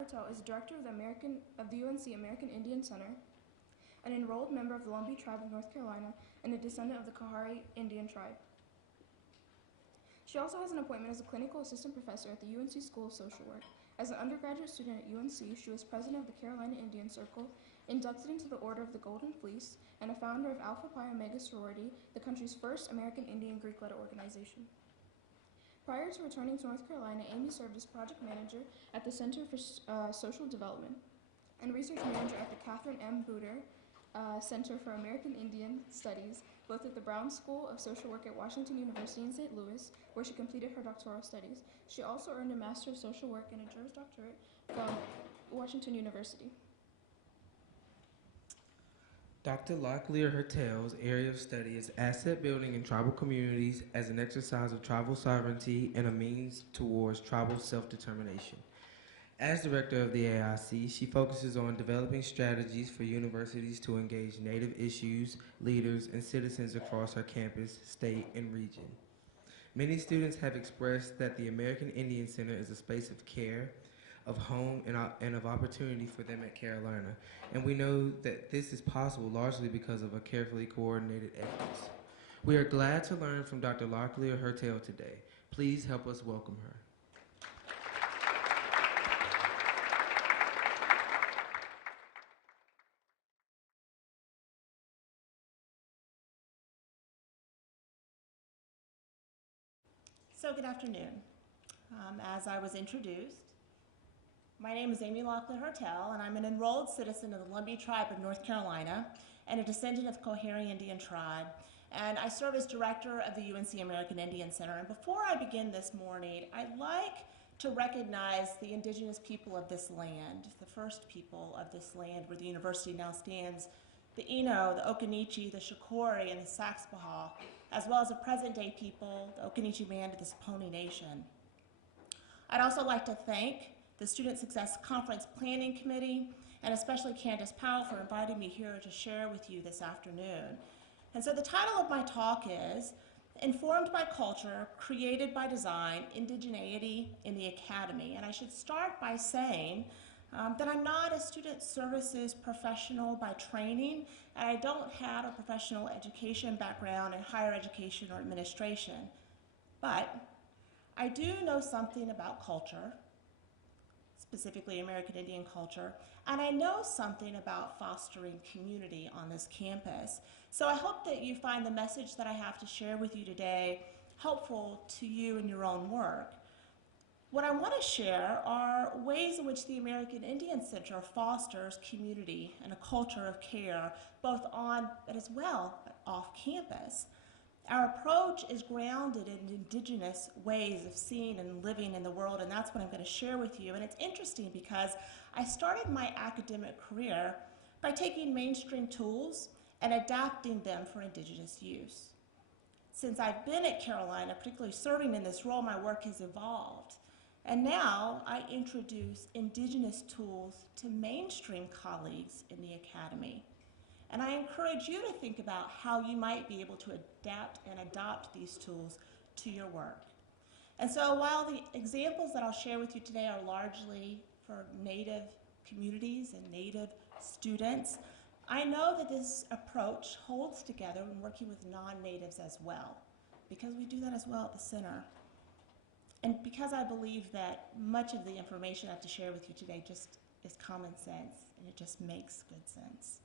Hertel is director of the UNC American Indian Center, an enrolled member of the Lumbee Tribe of North Carolina, and a descendant of the Kahari Indian tribe. She also has an appointment as a clinical assistant professor at the UNC School of Social Work. As an undergraduate student at UNC, she was president of the Carolina Indian Circle, inducted into the Order of the Golden Fleece, and a founder of Alpha Pi Omega Sorority, the country's first American Indian Greek letter organization. Prior to returning to North Carolina, Amy served as project manager at the Center for Social Development and research manager at the Catherine M. Booter Center for American Indian Studies, both at the Brown School of Social Work at Washington University in St. Louis, where she completed her doctoral studies. She also earned a Master of Social Work and a Juris Doctorate from Washington University. Dr. Locklear Hertel's area of study is asset building in tribal communities as an exercise of tribal sovereignty and a means towards tribal self-determination. As director of the AIC, she focuses on developing strategies for universities to engage Native issues, leaders, and citizens across her campus, state, and region. Many students have expressed that the American Indian Center is a space of care, of home, and of opportunity for them at Carolina. And we know that this is possible largely because of a carefully coordinated efforts. We are glad to learn from Dr. Locklear Hertel today. Please help us welcome her. So good afternoon. As I was introduced, my name is Amy Locklear Hertel, and I'm an enrolled citizen of the Lumbee Tribe of North Carolina and a descendant of the Coharie Indian Tribe. And I serve as director of the UNC American Indian Center. And before I begin this morning, I'd like to recognize the indigenous people of this land, the first people of this land where the university now stands, the Eno, the Occaneechi, the Shakori, and the Saxbahaw, as well as the present-day people, the Occaneechi Band of the Saponi Nation. I'd also like to thank the Student Success Conference Planning Committee, and especially Candace Powell for inviting me here to share with you this afternoon. And so the title of my talk is Informed by Culture, Created by Design, Indigeneity in the Academy. And I should start by saying that I'm not a student services professional by training, and I don't have a professional education background in higher education or administration. But I do know something about culture, specifically American Indian culture, and I know something about fostering community on this campus. So I hope that you find the message that I have to share with you today helpful to you in your own work. What I want to share are ways in which the American Indian Center fosters community and a culture of care, both on but as well off campus. Our approach is grounded in indigenous ways of seeing and living in the world, and that's what I'm going to share with you. And it's interesting because I started my academic career by taking mainstream tools and adapting them for indigenous use. Since I've been at Carolina, particularly serving in this role, my work has evolved. And now I introduce indigenous tools to mainstream colleagues in the academy. And I encourage you to think about how you might be able to adapt and adopt these tools to your work. And so while the examples that I'll share with you today are largely for Native communities and Native students, I know that this approach holds together when working with non-Natives as well, because we do that as well at the center. And because I believe that much of the information I have to share with you today just is common sense, and it just makes good sense.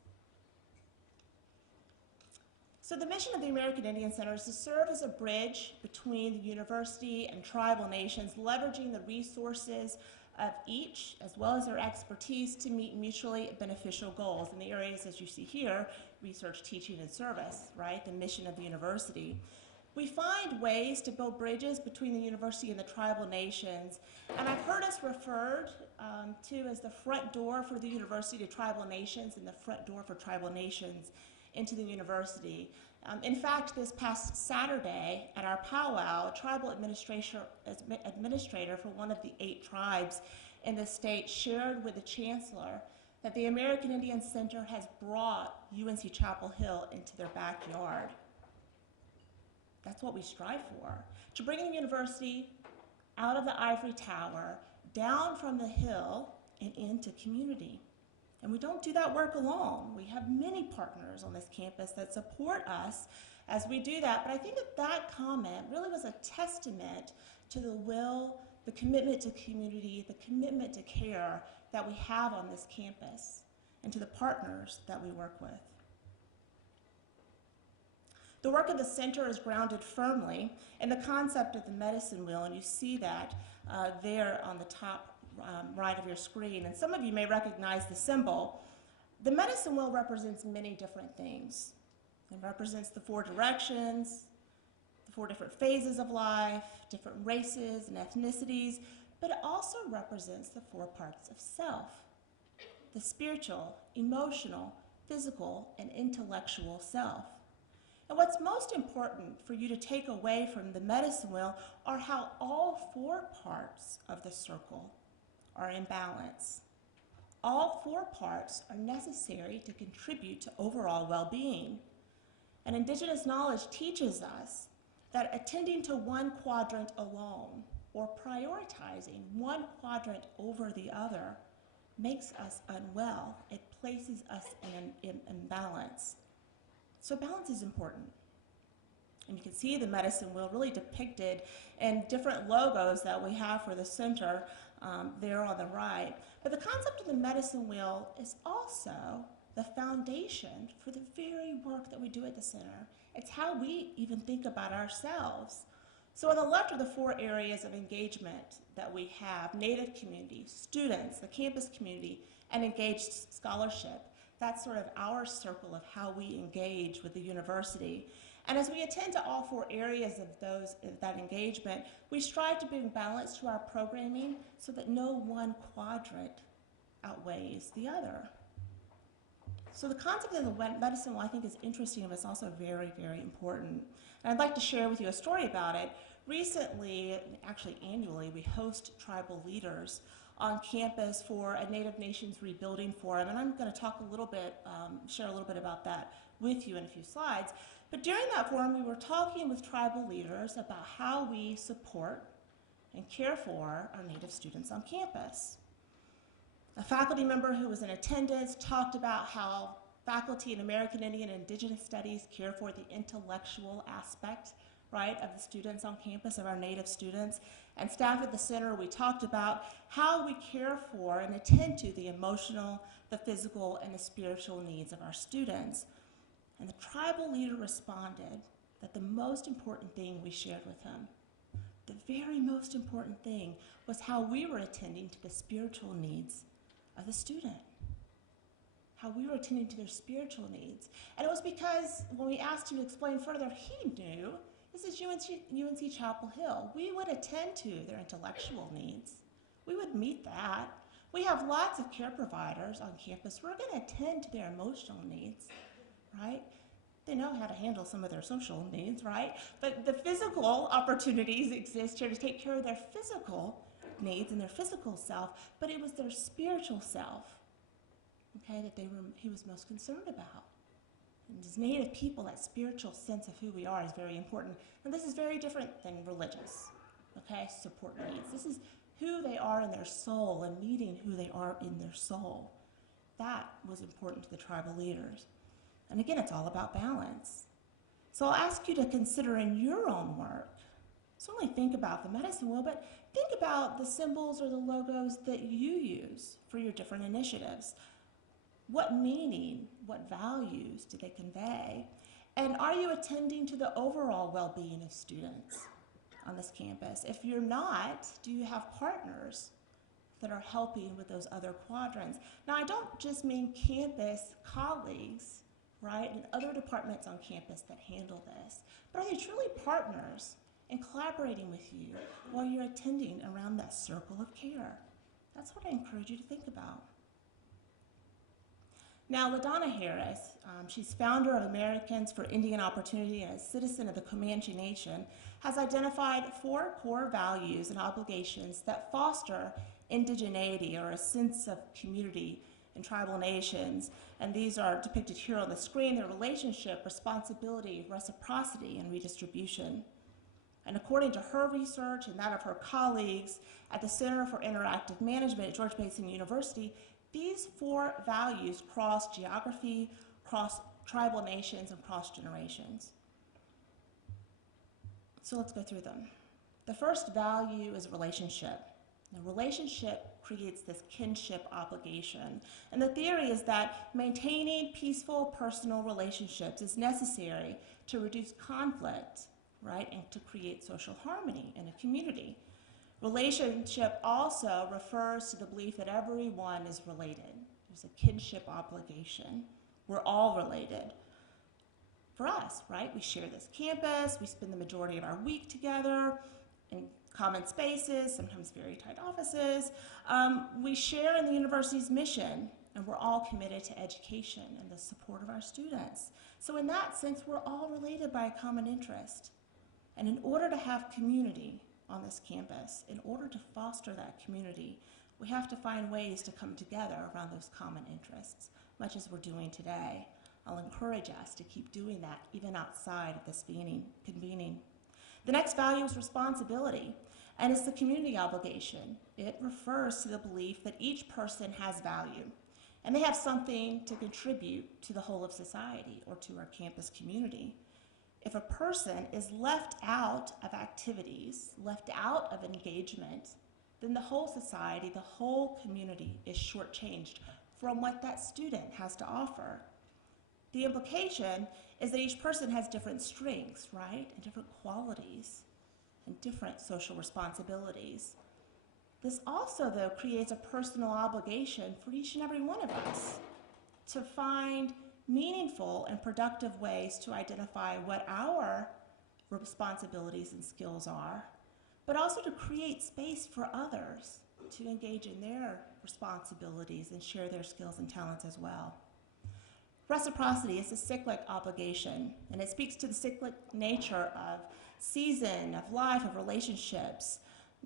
So the mission of the American Indian Center is to serve as a bridge between the university and tribal nations, leveraging the resources of each, as well as their expertise, to meet mutually beneficial goals in the areas, as you see here, research, teaching, and service, right, the mission of the university. We find ways to build bridges between the university and the tribal nations, and I've heard us referred to as the front door for the university to tribal nations and the front door for tribal nations into the university. In fact, this past Saturday at our powwow, a tribal administrator for one of the 8 tribes in the state shared with the chancellor that the American Indian Center has brought UNC-Chapel Hill into their backyard. That's what we strive for, to bring the university out of the ivory tower, down from the hill, and into community. And we don't do that work alone. We have many partners on this campus that support us as we do that. But I think that comment really was a testament to the will, the commitment to community, the commitment to care that we have on this campus, and to the partners that we work with. The work of the center is grounded firmly in the concept of the medicine wheel, and you see that there on the top right of your screen. And some of you may recognize the symbol. The medicine wheel represents many different things. It represents the 4 directions, the 4 different phases of life, different races and ethnicities, but it also represents the 4 parts of self: the spiritual, emotional, physical, and intellectual self. And what's most important for you to take away from the medicine wheel are how all 4 parts of the circle are in balance. All 4 parts are necessary to contribute to overall well-being. And Indigenous knowledge teaches us that attending to one quadrant alone, or prioritizing one quadrant over the other, makes us unwell. It places us in an imbalance. So balance is important. And you can see the medicine wheel really depicted in different logos that we have for the center there on the right. But the concept of the medicine wheel is also the foundation for the very work that we do at the center. It's how we even think about ourselves. So on the left are the 4 areas of engagement that we have: Native community, students, the campus community, and engaged scholarship. That's sort of our circle of how we engage with the university. And as we attend to all 4 areas of that engagement, we strive to bring balance to our programming so that no one quadrant outweighs the other. So the concept of the medicine wheel I think is interesting, but it's also very, very important. And I'd like to share with you a story about it. Recently, actually annually, we host tribal leaders on campus for a Native Nations Rebuilding Forum, and I'm going to talk a little bit, share a little bit about that with you in a few slides. But during that forum, we were talking with tribal leaders about how we support and care for our Native students on campus. A faculty member who was in attendance talked about how faculty in American Indian and Indigenous Studies care for the intellectual aspect, right, of the students on campus, of our Native students. And staff at the center, we talked about how we care for and attend to the emotional, the physical, and the spiritual needs of our students. And the tribal leader responded that the most important thing we shared with him, the very most important thing, was how we were attending to the spiritual needs of the student, how we were attending to their spiritual needs. And it was because when we asked him to explain further, he knew this is UNC-Chapel Hill. We would attend to their intellectual needs. We would meet that. We have lots of care providers on campus. We're going to attend to their emotional needs, right? They know how to handle some of their social needs, right? But the physical opportunities exist here to take care of their physical needs and their physical self, but it was their spiritual self, okay, that he was most concerned about. And as Native people, that spiritual sense of who we are is very important. And this is very different than religious, okay, support needs. This is who they are in their soul and meeting who they are in their soul. That was important to the tribal leaders. And again, it's all about balance. So I'll ask you to consider in your own work, certainly think about the medicine wheel, but think about the symbols or the logos that you use for your different initiatives. What meaning, what values do they convey? And are you attending to the overall well-being of students on this campus? If you're not, do you have partners that are helping with those other quadrants? Now, I don't just mean campus colleagues, right, and other departments on campus that handle this, but are they truly partners in collaborating with you while you're attending around that circle of care? That's what I encourage you to think about. Now, LaDonna Harris, she's founder of Americans for Indian Opportunity and a citizen of the Comanche Nation, has identified 4 core values and obligations that foster indigeneity, or a sense of community in tribal nations. And these are depicted here on the screen: their relationship, responsibility, reciprocity, and redistribution. And according to her research and that of her colleagues at the Center for Interactive Management at George Mason University, these 4 values cross geography, cross tribal nations, and cross generations. So let's go through them. The first value is relationship. Now, relationship creates this kinship obligation. And the theory is that maintaining peaceful personal relationships is necessary to reduce conflict, right, and to create social harmony in a community. Relationship also refers to the belief that everyone is related. There's a kinship obligation. We're all related. For us, right, we share this campus, we spend the majority of our week together in common spaces, sometimes very tight offices. We share in the university's mission, and we're all committed to education and the support of our students. So in that sense, we're all related by a common interest. And in order to have community on this campus, in order to foster that community, we have to find ways to come together around those common interests, much as we're doing today. I'll encourage us to keep doing that even outside of this convening. The next value is responsibility, and it's the community obligation. It refers to the belief that each person has value, and they have something to contribute to the whole of society or to our campus community. If a person is left out of activities, left out of engagement, then the whole society, the whole community is shortchanged from what that student has to offer. The implication is that each person has different strengths, right, and different qualities and different social responsibilities. This also, though, creates a personal obligation for each and every one of us to find meaningful and productive ways to identify what our responsibilities and skills are, but also to create space for others to engage in their responsibilities and share their skills and talents as well. Reciprocity is a cyclic obligation, and it speaks to the cyclic nature of season, of life, of relationships.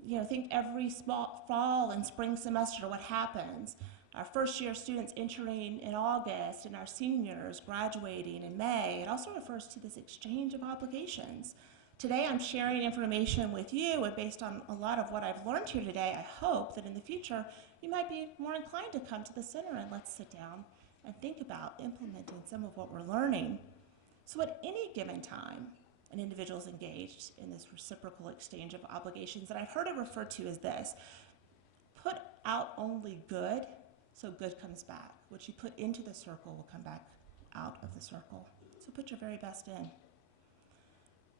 You know, think every fall and spring semester, what happens. Our first year students entering in August and our seniors graduating in May. It also refers to this exchange of obligations. Today I'm sharing information with you, and based on a lot of what I've learned here today, I hope that in the future you might be more inclined to come to the center and let's sit down and think about implementing some of what we're learning. So at any given time, an individual is engaged in this reciprocal exchange of obligations, and I've heard it referred to as this: put out only good, so good comes back. What you put into the circle will come back out of the circle. So put your very best in.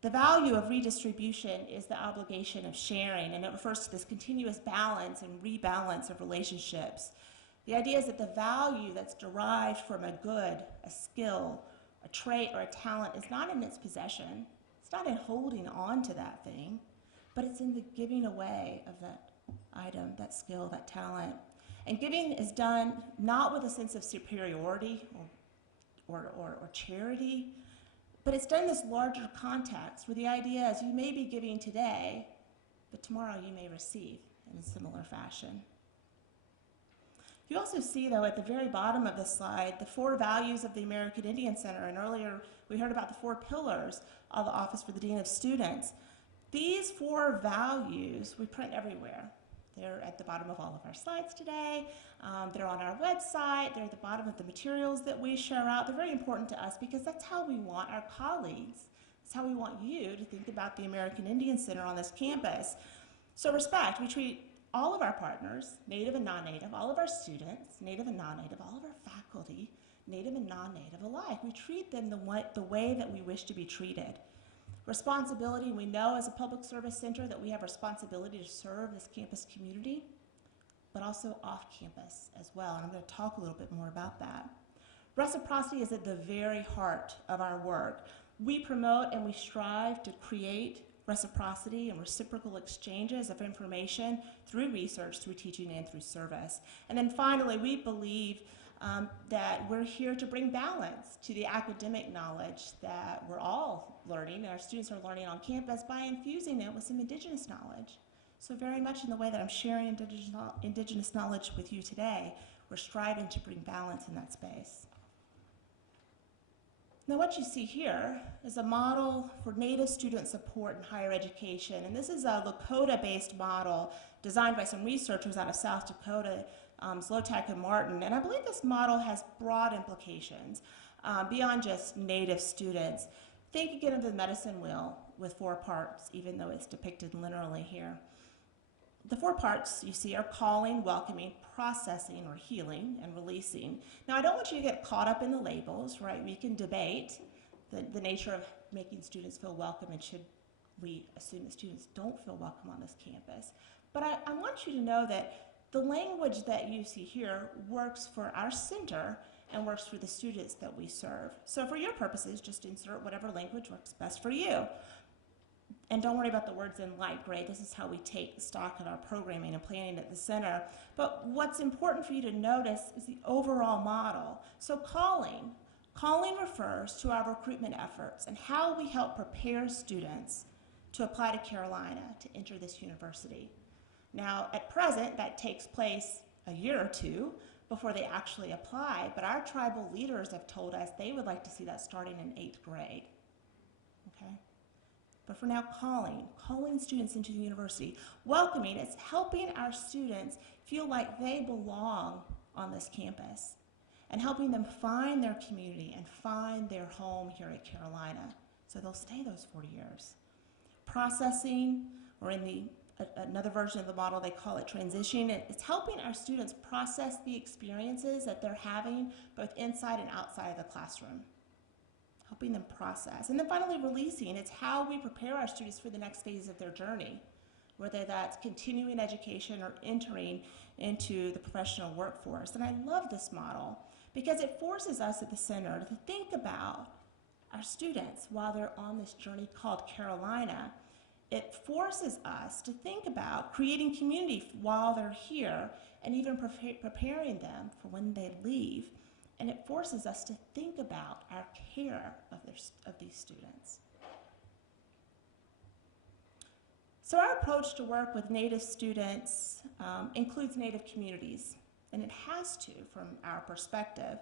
The value of redistribution is the obligation of sharing, and it refers to this continuous balance and rebalance of relationships. The idea is that the value that's derived from a good, a skill, a trait, or a talent is not in its possession. It's not in holding on to that thing, but it's in the giving away of that item, that skill, that talent. And giving is done not with a sense of superiority or charity, but it's done in this larger context where the idea is you may be giving today, but tomorrow you may receive in a similar fashion. You also see, though, at the very bottom of this slide, the 4 values of the American Indian Center, and earlier we heard about the 4 pillars of the Office for the Dean of Students. These 4 values we print everywhere. They're at the bottom of all of our slides today. They're on our website. They're at the bottom of the materials that we share out. They're very important to us because that's how we want our colleagues, that's how we want you to think about the American Indian Center on this campus. So respect, we treat all of our partners, Native and non-Native, all of our students, Native and non-Native, all of our faculty, Native and non-Native alike. We treat them the way that we wish to be treated. Responsibility, we know as a public service center that we have responsibility to serve this campus community, but also off campus as well, and I'm going to talk a little bit more about that. Reciprocity is at the very heart of our work. We promote and we strive to create reciprocity and reciprocal exchanges of information through research, through teaching, and through service. And then finally, we believe that we're here to bring balance to the academic knowledge that we're all learning, and our students are learning on campus, by infusing it with some Indigenous knowledge. So very much in the way that I'm sharing Indigenous knowledge with you today, we're striving to bring balance in that space. Now what you see here is a model for Native student support in higher education, and this is a Lakota-based model designed by some researchers out of South Dakota, Zlotek and Martin, and I believe this model has broad implications beyond just Native students. Think again of the medicine wheel with 4 parts, even though it's depicted linearly here. The 4 parts you see are calling, welcoming, processing or healing, and releasing. Now I don't want you to get caught up in the labels, right? We can debate the nature of making students feel welcome, and should we assume that students don't feel welcome on this campus. But I want you to know that the language that you see here works for our center and works for the students that we serve. So for your purposes, just insert whatever language works best for you. And don't worry about the words in light gray. This is how we take stock of our programming and planning at the center. But what's important for you to notice is the overall model. So calling refers to our recruitment efforts and how we help prepare students to apply to Carolina to enter this university. Now, at present, that takes place a year or 2 before they actually apply, but our tribal leaders have told us they would like to see that starting in 8th grade. Okay? But for now, calling students into the university. Welcoming, it's helping our students feel like they belong on this campus and helping them find their community and find their home here at Carolina, so they'll stay those 4 years. Processing, or in another version of the model, they call it transitioning. It's helping our students process the experiences that they're having both inside and outside of the classroom. Helping them process. And then finally, releasing. It's how we prepare our students for the next phase of their journey, whether that's continuing education or entering into the professional workforce. And I love this model because it forces us at the center to think about our students while they're on this journey called Carolina. It forces us to think about creating community while they're here and even preparing them for when they leave. And it forces us to think about our care of these students. So our approach to work with Native students includes Native communities, and it has to from our perspective.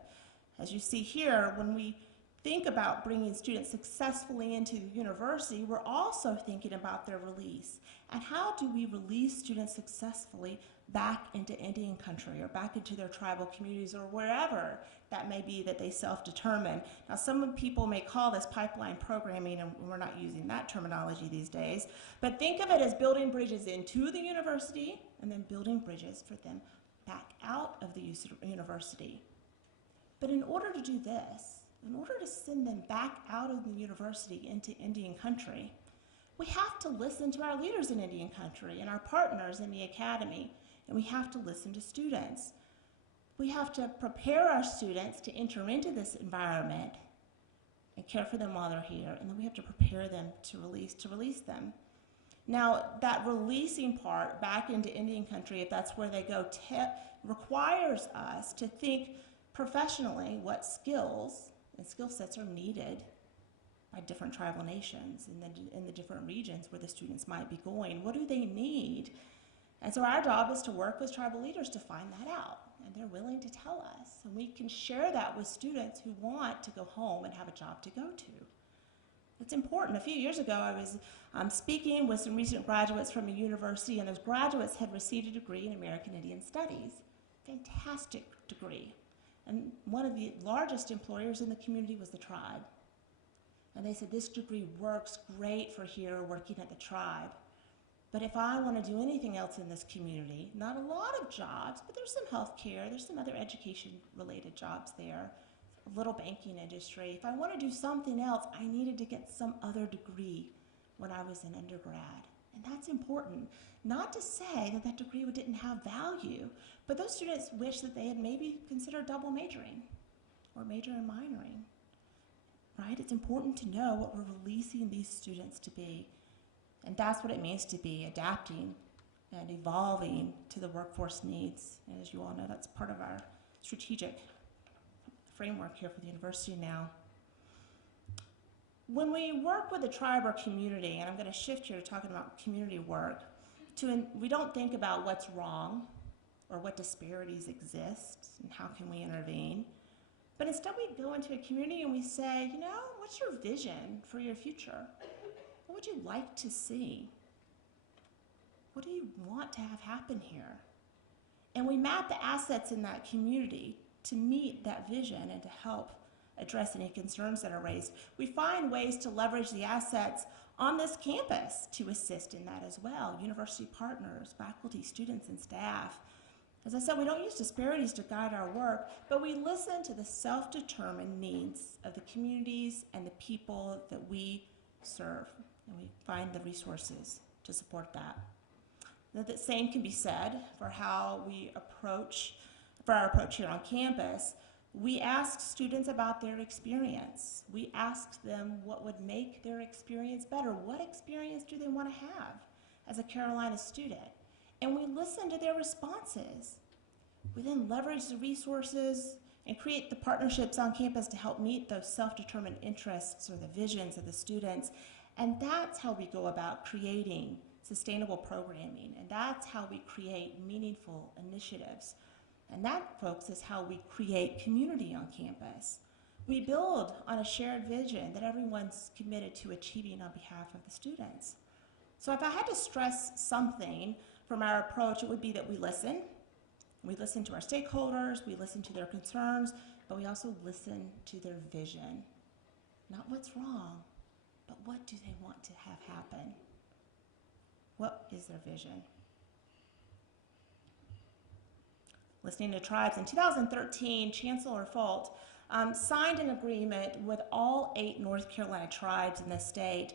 As you see here, when we think about bringing students successfully into the university, we're also thinking about their release. And how do we release students successfully back into Indian country or back into their tribal communities or wherever that may be that they self-determine. Now, some people may call this pipeline programming, and we're not using that terminology these days, but think of it as building bridges into the university and then building bridges for them back out of the university. But in order to do this, in order to send them back out of the university into Indian country, we have to listen to our leaders in Indian country and our partners in the academy, and we have to listen to students. We have to prepare our students to enter into this environment and care for them while they're here, and then we have to prepare them to release them. Now, that releasing part back into Indian country, if that's where they go, requires us to think professionally what skills and skill sets are needed by different tribal nations in the different regions where the students might be going. What do they need? And so our job is to work with tribal leaders to find that out, and they're willing to tell us. And we can share that with students who want to go home and have a job to go to. It's important. A few years ago, I was speaking with some recent graduates from a university, and those graduates had received a degree in American Indian Studies. Fantastic degree. And one of the largest employers in the community was the tribe. And they said, this degree works great for here working at the tribe. But if I want to do anything else in this community, not a lot of jobs, but there's some health care, there's some other education-related jobs there, a little banking industry. If I want to do something else, I needed to get some other degree when I was in undergrad. And that's important. Not to say that that degree didn't have value, but those students wish that they had maybe considered double majoring or major and minoring, right? It's important to know what we're releasing these students to be. And that's what it means to be adapting and evolving to the workforce needs. And as you all know, that's part of our strategic framework here for the university now. When we work with a tribe or community, and I'm going to shift here to talking about community work, we don't think about what's wrong or what disparities exist and how can we intervene. But instead we go into a community and we say, you know, what's your vision for your future? What would you like to see? What do you want to have happen here? And we map the assets in that community to meet that vision and to help address any concerns that are raised. We find ways to leverage the assets on this campus to assist in that as well. University partners, faculty, students, and staff. As I said, we don't use disparities to guide our work, but we listen to the self-determined needs of the communities and the people that we serve, and we find the resources to support that. The same can be said for how we approach, for our approach here on campus. We ask students about their experience. We ask them what would make their experience better. What experience do they want to have as a Carolina student? And we listen to their responses. We then leverage the resources and create the partnerships on campus to help meet those self-determined interests or the visions of the students. And that's how we go about creating sustainable programming. And that's how we create meaningful initiatives. And that, folks, is how we create community on campus. We build on a shared vision that everyone's committed to achieving on behalf of the students. So if I had to stress something from our approach, it would be that we listen. We listen to our stakeholders, we listen to their concerns, but we also listen to their vision. Not what's wrong, but what do they want to have happen? What is their vision? Listening to tribes. In 2013, Chancellor Folt signed an agreement with all 8 North Carolina tribes in the state,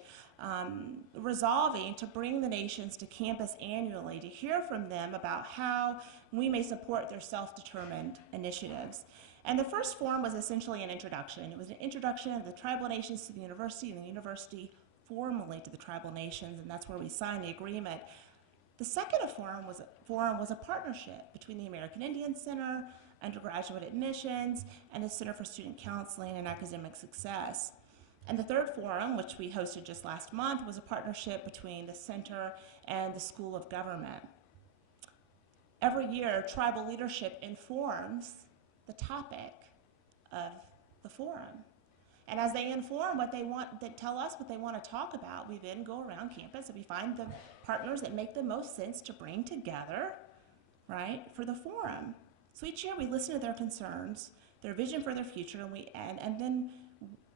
resolving to bring the nations to campus annually to hear from them about how we may support their self-determined initiatives. And the first forum was essentially an introduction. It was an introduction of the tribal nations to the university and the university formally to the tribal nations, and that's where we signed the agreement. The second forum was a partnership between the American Indian Center, undergraduate admissions, and the Center for Student Counseling and Academic Success. And the third forum, which we hosted just last month, was a partnership between the center and the School of Government. Every year, tribal leadership informs the topic of the forum. And as they inform what they want, that tell us what they want to talk about, we then go around campus and we find the partners that make the most sense to bring together, right, for the forum. So each year we listen to their concerns, their vision for their future, and then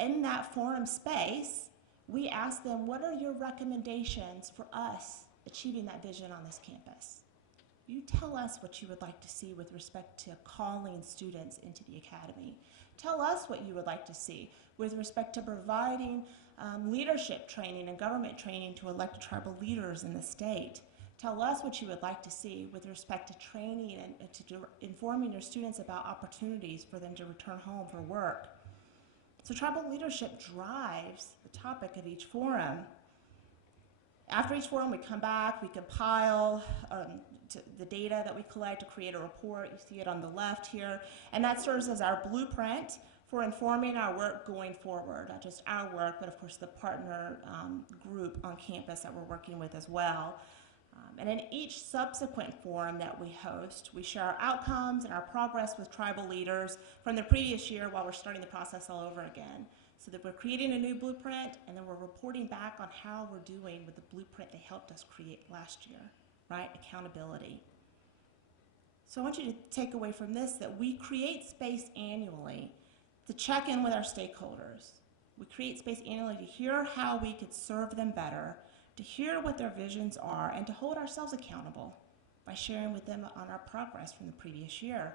in that forum space, we ask them, what are your recommendations for us achieving that vision on this campus? You tell us what you would like to see with respect to calling students into the academy. Tell us what you would like to see with respect to providing leadership training and government training to elected tribal leaders in the state. Tell us what you would like to see with respect to training and to informing your students about opportunities for them to return home for work. So tribal leadership drives the topic of each forum. After each forum, we come back, we compile the data that we collect to create a report. You see it on the left here. And that serves as our blueprint for informing our work going forward. Not just our work, but of course the partner group on campus that we're working with as well. And in each subsequent forum that we host, we share our outcomes and our progress with tribal leaders from the previous year while we're starting the process all over again. So that we're creating a new blueprint, and then we're reporting back on how we're doing with the blueprint they helped us create last year, right? Accountability. So I want you to take away from this that we create space annually to check in with our stakeholders. We create space annually to hear how we could serve them better, to hear what their visions are, and to hold ourselves accountable by sharing with them on our progress from the previous year.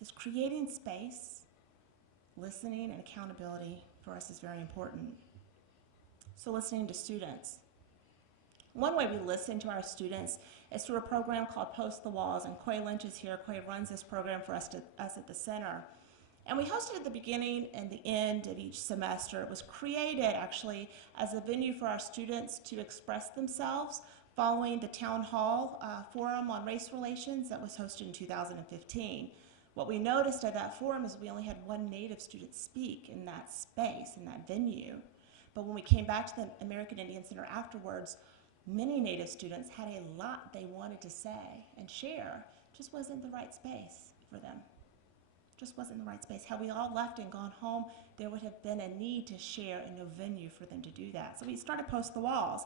This creating space, listening, and accountability for us is very important. So listening to students. One way we listen to our students is through a program called Post the Walls, and Quay Lynch is here. Quay runs this program for us at the center. And we host it at the beginning and the end of each semester. It was created actually as a venue for our students to express themselves following the town hall forum on race relations that was hosted in 2015. What we noticed at that forum is we only had one Native student speak in that space, in that venue. But when we came back to the American Indian Center afterwards, many Native students had a lot they wanted to say and share. It just wasn't the right space for them. Just wasn't the right space. Had we all left and gone home, there would have been a need to share and no venue for them to do that. So we started Post the Walls.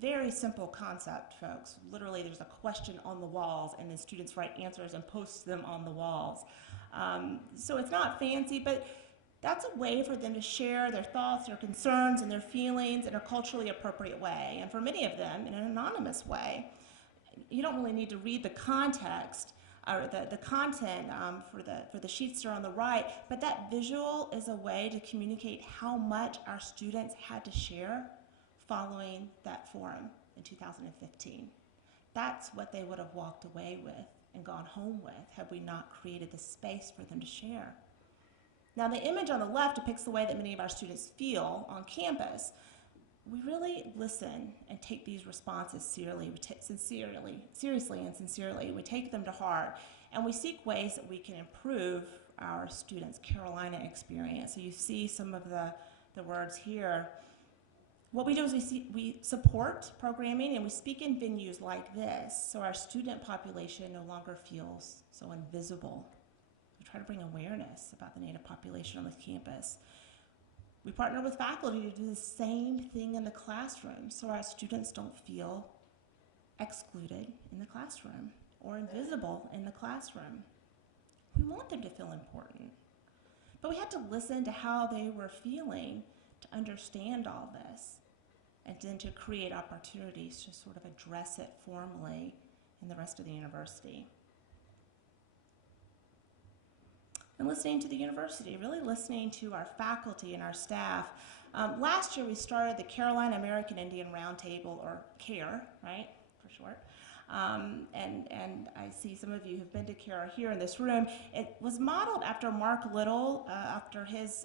Very simple concept, folks. Literally, there's a question on the walls, and then students write answers and post them on the walls. So it's not fancy, but that's a way for them to share their thoughts, their concerns, and their feelings in a culturally appropriate way, and for many of them, in an anonymous way. You don't really need to read the context or the content for the sheets that are on the right, but that visual is a way to communicate how much our students had to share following that forum in 2015. That's what they would have walked away with and gone home with had we not created the space for them to share. Now, the image on the left depicts the way that many of our students feel on campus. We really listen and take these responses seriously and sincerely. We take them to heart, and we seek ways that we can improve our students' Carolina experience. So you see some of the words here. What we do is we support programming, and we speak in venues like this so our student population no longer feels so invisible. We try to bring awareness about the Native population on the campus. We partner with faculty to do the same thing in the classroom so our students don't feel excluded in the classroom or invisible in the classroom. We want them to feel important, but we had to listen to how they were feeling to understand all this, and then to create opportunities to sort of address it formally in the rest of the university. And listening to the university, really listening to our faculty and our staff. Last year we started the Carolina American Indian Roundtable, or CARE, right, for short. And I see some of you who've been to CARE here in this room. It was modeled after Mark Little, after his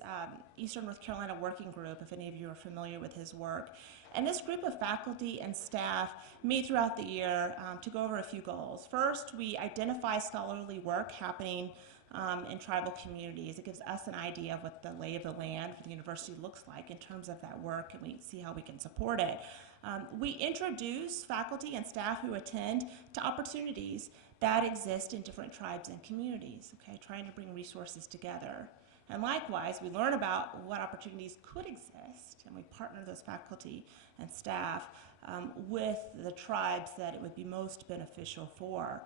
Eastern North Carolina Working Group, if any of you are familiar with his work. And this group of faculty and staff meet throughout the year to go over a few goals. First, we identify scholarly work happening in tribal communities. It gives us an idea of what the lay of the land for the university looks like in terms of that work, and we see how we can support it. We introduce faculty and staff who attend to opportunities that exist in different tribes and communities, okay, trying to bring resources together. And likewise, we learn about what opportunities could exist, and we partner those faculty and staff with the tribes that it would be most beneficial for.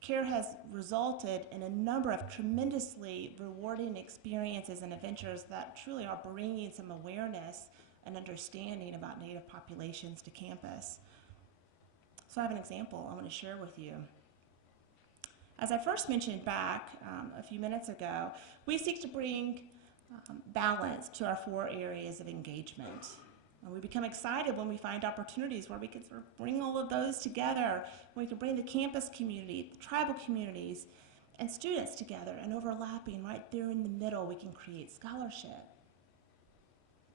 CARE has resulted in a number of tremendously rewarding experiences and adventures that truly are bringing some awareness and understanding about Native populations to campus. So I have an example I want to share with you. As I first mentioned back a few minutes ago, we seek to bring balance to our 4 areas of engagement. And we become excited when we find opportunities where we can sort of bring all of those together. We can bring the campus community, the tribal communities, and students together, and overlapping right there in the middle, we can create scholarship.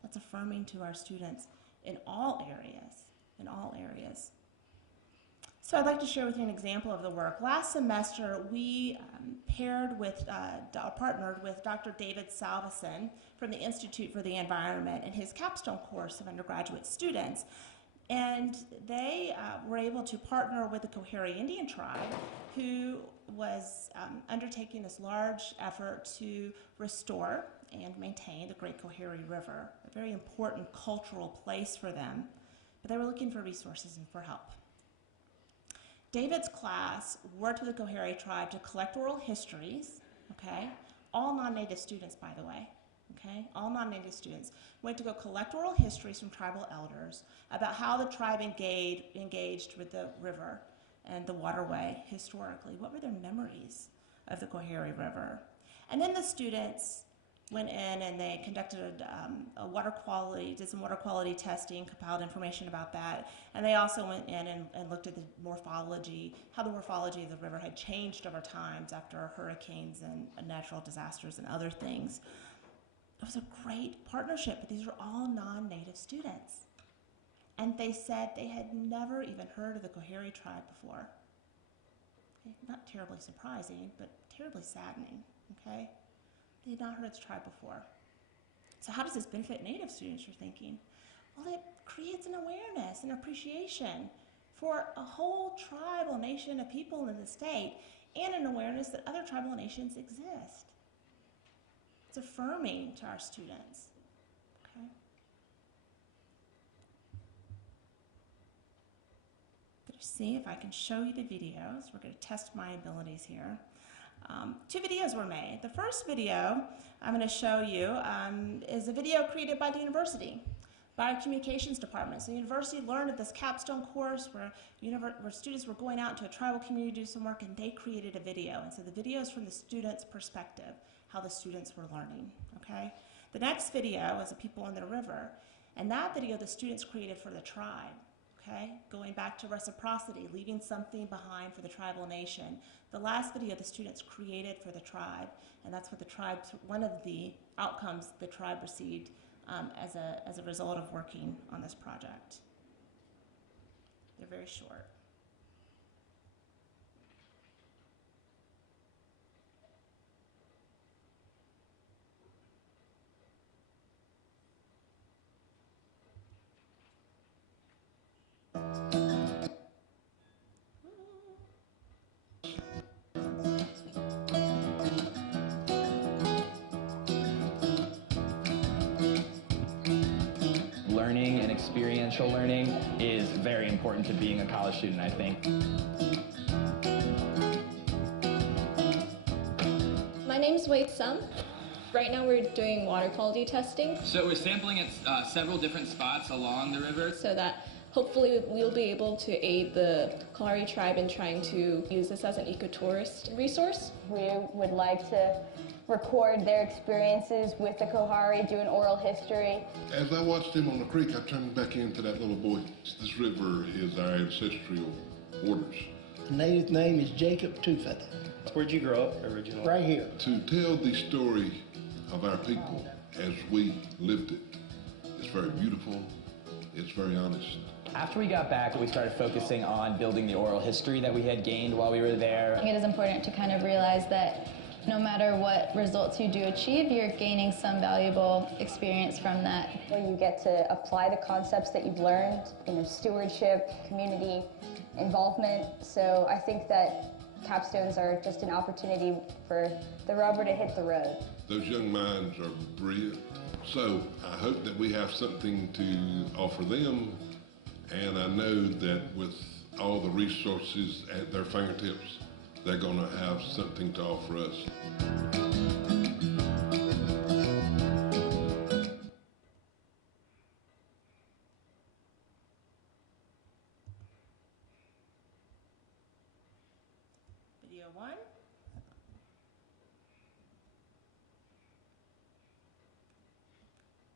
That's affirming to our students in all areas. So I'd like to share with you an example of the work. Last semester, we partnered with Dr. David Salveson from the Institute for the Environment in his capstone course of undergraduate students. And they were able to partner with the Coharie Indian tribe, who was undertaking this large effort to restore and maintain the Great Coharie River, a very important cultural place for them. But they were looking for resources and for help. David's class worked with the Coharie tribe to collect oral histories, okay? All non-Native students, by the way, okay? All non-Native students went to go collect oral histories from tribal elders about how the tribe engaged with the river and the waterway historically. What were their memories of the Coharie River? And then the students went in and they conducted did some water quality testing, compiled information about that, and they also went in and looked at the morphology, how the morphology of the river had changed over time after hurricanes and natural disasters and other things. It was a great partnership, but these were all non-Native students. And they said they had never even heard of the Coharie tribe before. Okay? Not terribly surprising, but terribly saddening, okay? They had not heard of the tribe before. So how does this benefit Native students, you're thinking? Well, it creates an awareness and appreciation for a whole tribal nation of people in the state. and an awareness that other tribal nations exist. It's affirming to our students. Okay? I'm going to see if I can show you the videos. We're going to test my abilities here. 2 videos were made. The first video I'm going to show you is a video created by the university, by our communications department. So the university learned of this capstone course where students were going out to a tribal community to do some work, and they created a video. And so the video is from the students' perspective, how the students were learning. Okay? The next video is of people on the river, and that video the students created for the tribe. Okay? Going back to reciprocity, leaving something behind for the tribal nation. The last video the students created for the tribe, and that's what the tribe, one of the outcomes the tribe received as a result of working on this project. They're very short. Learning and experiential learning is very important to being a college student, I think. My name's Wade Sum. Right now we're doing water quality testing. So we're sampling at several different spots along the river. So that hopefully we'll be able to aid the Kalahari tribe in trying to use this as an ecotourist resource. We would like to record their experiences with the Kalahari, do an oral history. As I watched him on the creek, I turned back into that little boy. This river is our ancestral waters. The native name is Jacob Twofeather. Where'd you grow up originally? Right here. To tell the story of our people as we lived it, it's very beautiful, it's very honest. After we got back, we started focusing on building the oral history that we had gained while we were there. I think it is important to kind of realize that no matter what results you do achieve, you're gaining some valuable experience from that. Where you get to apply the concepts that you've learned, stewardship, community involvement. So I think that capstones are just an opportunity for the rubber to hit the road. Those young minds are brilliant. So I hope that we have something to offer them, and I know that with all the resources at their fingertips, they're going to have something to offer us. Video 1.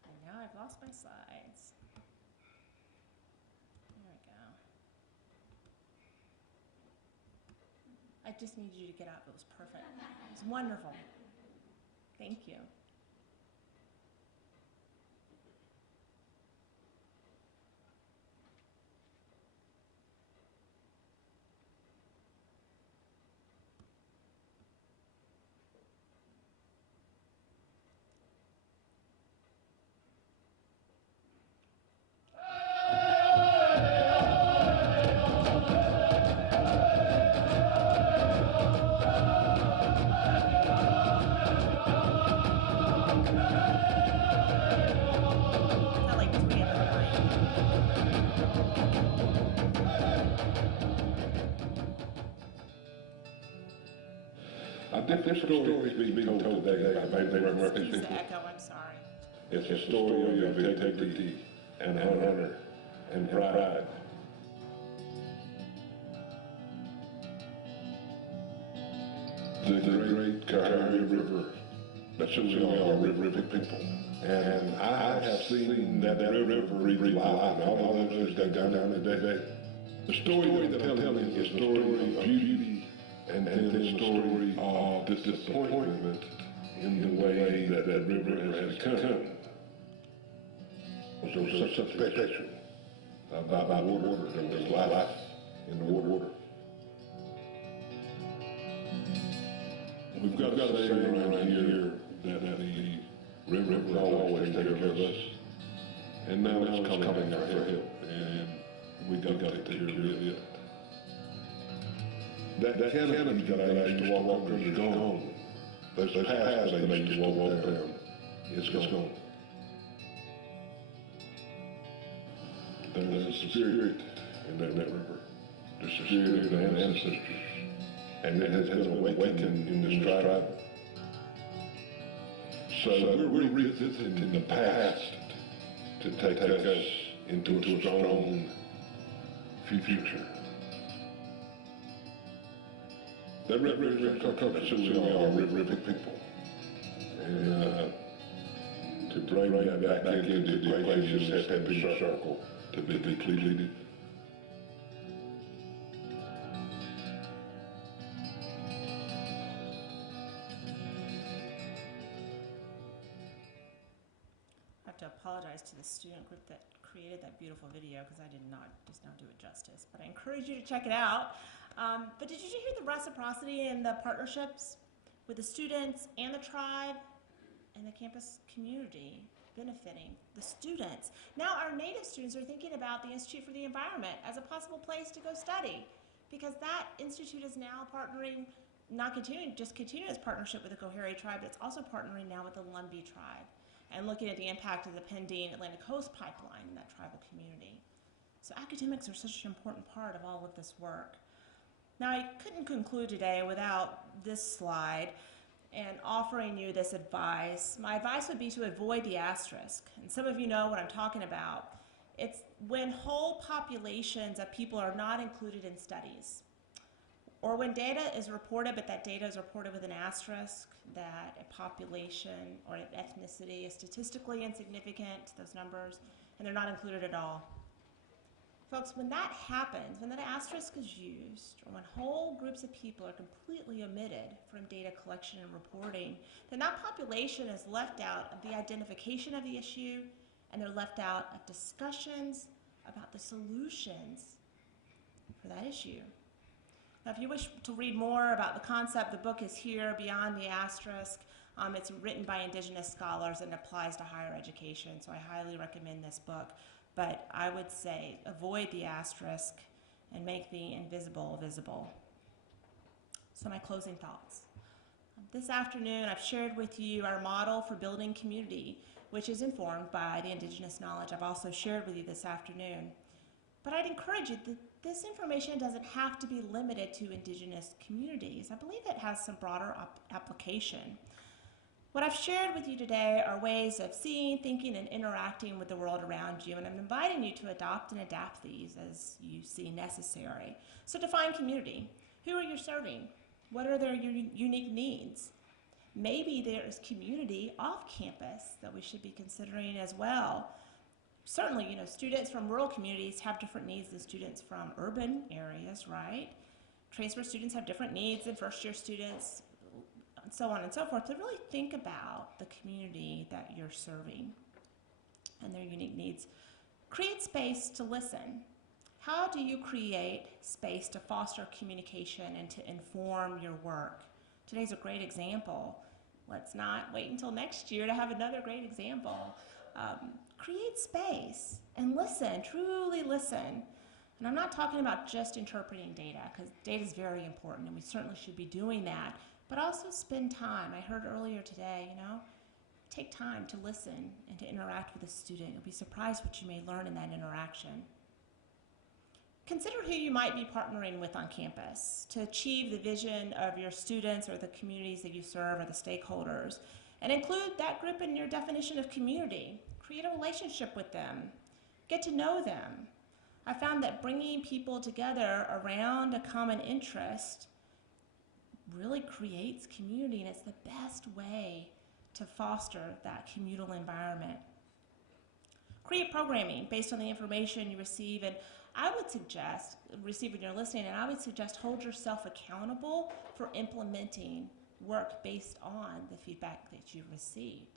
And now I've lost my slides. There we go. I just needed you to get out. It was perfect. It was wonderful. Thank you. This story is being told today by American Excuse the people. echo, I'm sorry. It's a story of integrity and honor and pride. The great Kalahari River, that's who we are, river people. And I have seen that river breathe life and all of those that go down today. The story that I'm telling is a story of beauty and the story of disappointment in the way that river has come. So such special about water, there was life in the water. We've got to say around here that the river will always take care of us. And now it's coming our help, and we got to take care of it. That canopy that I used to walk under is gone. Those paths that I used to walk down, it's gone. There's a spirit in that river. There's a spirit of the ancestors. And it has been awakened in this tribe. So we're revisiting the past to take us into a strong future. That represents who we are, river people. And to bring that back into the equation, that happy circle to be completed. I have to apologize to the student group that created that beautiful video because I did not do it justice. But I encourage you to check it out. But did you hear the reciprocity and the partnerships with the students and the tribe and the campus community benefiting the students? Now our native students are thinking about the Institute for the Environment as a possible place to go study because that institute is now partnering, not continuing, just continuing its partnership with the Coharie tribe, but it's also partnering now with the Lumbee tribe and looking at the impact of the pending Atlantic Coast pipeline in that tribal community. So academics are such an important part of all of this work. Now, I couldn't conclude today without this slide and offering you this advice. My advice would be to avoid the asterisk. And some of you know what I'm talking about. It's when whole populations of people are not included in studies, or when data is reported, but that data is reported with an asterisk, that a population or an ethnicity is statistically insignificant, those numbers, and they're not included at all. Folks, when that happens, when that asterisk is used, or when whole groups of people are completely omitted from data collection and reporting, then that population is left out of the identification of the issue, and they're left out of discussions about the solutions for that issue. Now, if you wish to read more about the concept, the book is here, Beyond the Asterisk. It's written by Indigenous scholars and applies to higher education, so I highly recommend this book. But I would say avoid the asterisk and make the invisible visible. So my closing thoughts. This afternoon, I've shared with you our model for building community, which is informed by the Indigenous knowledge I've also shared with you this afternoon. But I'd encourage you that this information doesn't have to be limited to Indigenous communities. I believe it has some broader application. What I've shared with you today are ways of seeing, thinking, and interacting with the world around you, and I'm inviting you to adopt and adapt these as you see necessary. So define community. Who are you serving? What are their unique needs? Maybe there is community off campus that we should be considering as well. Certainly, students from rural communities have different needs than students from urban areas, right? Transfer students have different needs than first-year students, and so on and so forth. So really think about the community that you're serving and their unique needs. Create space to listen. How do you create space to foster communication and to inform your work? Today's a great example. Let's not wait until next year to have another great example. Create space and listen, truly listen. And I'm not talking about just interpreting data, because data is very important and we certainly should be doing that, but also spend time. I heard earlier today, take time to listen and to interact with a student. You'll be surprised what you may learn in that interaction. Consider who you might be partnering with on campus to achieve the vision of your students or the communities that you serve or the stakeholders, and include that group in your definition of community. Create a relationship with them. Get to know them. I found that bringing people together around a common interest really creates community, and it's the best way to foster that communal environment. Create programming based on the information you receive, and I would suggest, receive when you're listening, and I would suggest hold yourself accountable for implementing work based on the feedback that you've received.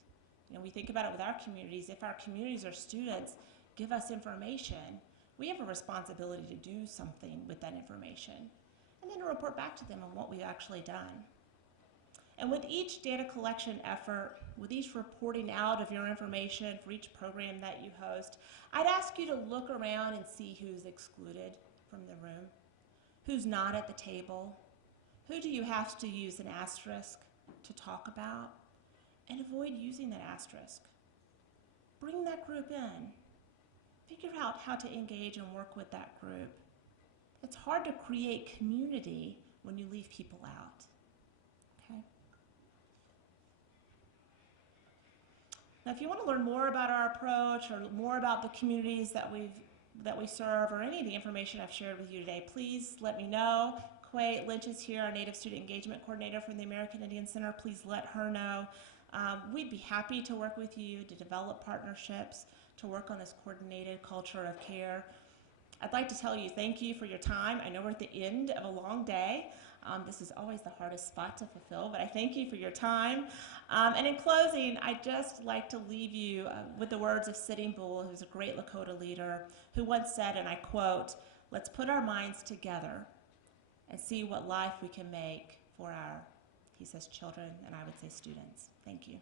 We think about it with our communities. If our communities or students give us information, we have a responsibility to do something with that information, and then to report back to them on what we've actually done. And with each data collection effort, with each reporting out of your information for each program that you host, I'd ask you to look around and see who's excluded from the room, who's not at the table, Who do you have to use an asterisk to talk about? And avoid using that asterisk. Bring that group in. Figure out how to engage and work with that group. It's hard to create community when you leave people out. Okay? Now, if you want to learn more about our approach or more about the communities that we serve or any of the information I've shared with you today, please let me know. Quay Lynch is here, our Native Student Engagement Coordinator from the American Indian Center. Please let her know. We'd be happy to work with you to develop partnerships, to work on this coordinated culture of care. I'd like to tell you thank you for your time. I know we're at the end of a long day. This is always the hardest spot to fulfill, but I thank you for your time. And in closing, I'd just like to leave you with the words of Sitting Bull, who's a great Lakota leader, who once said, and I quote, "Let's put our minds together and see what life we can make for our," he says, children, and I would say students. Thank you.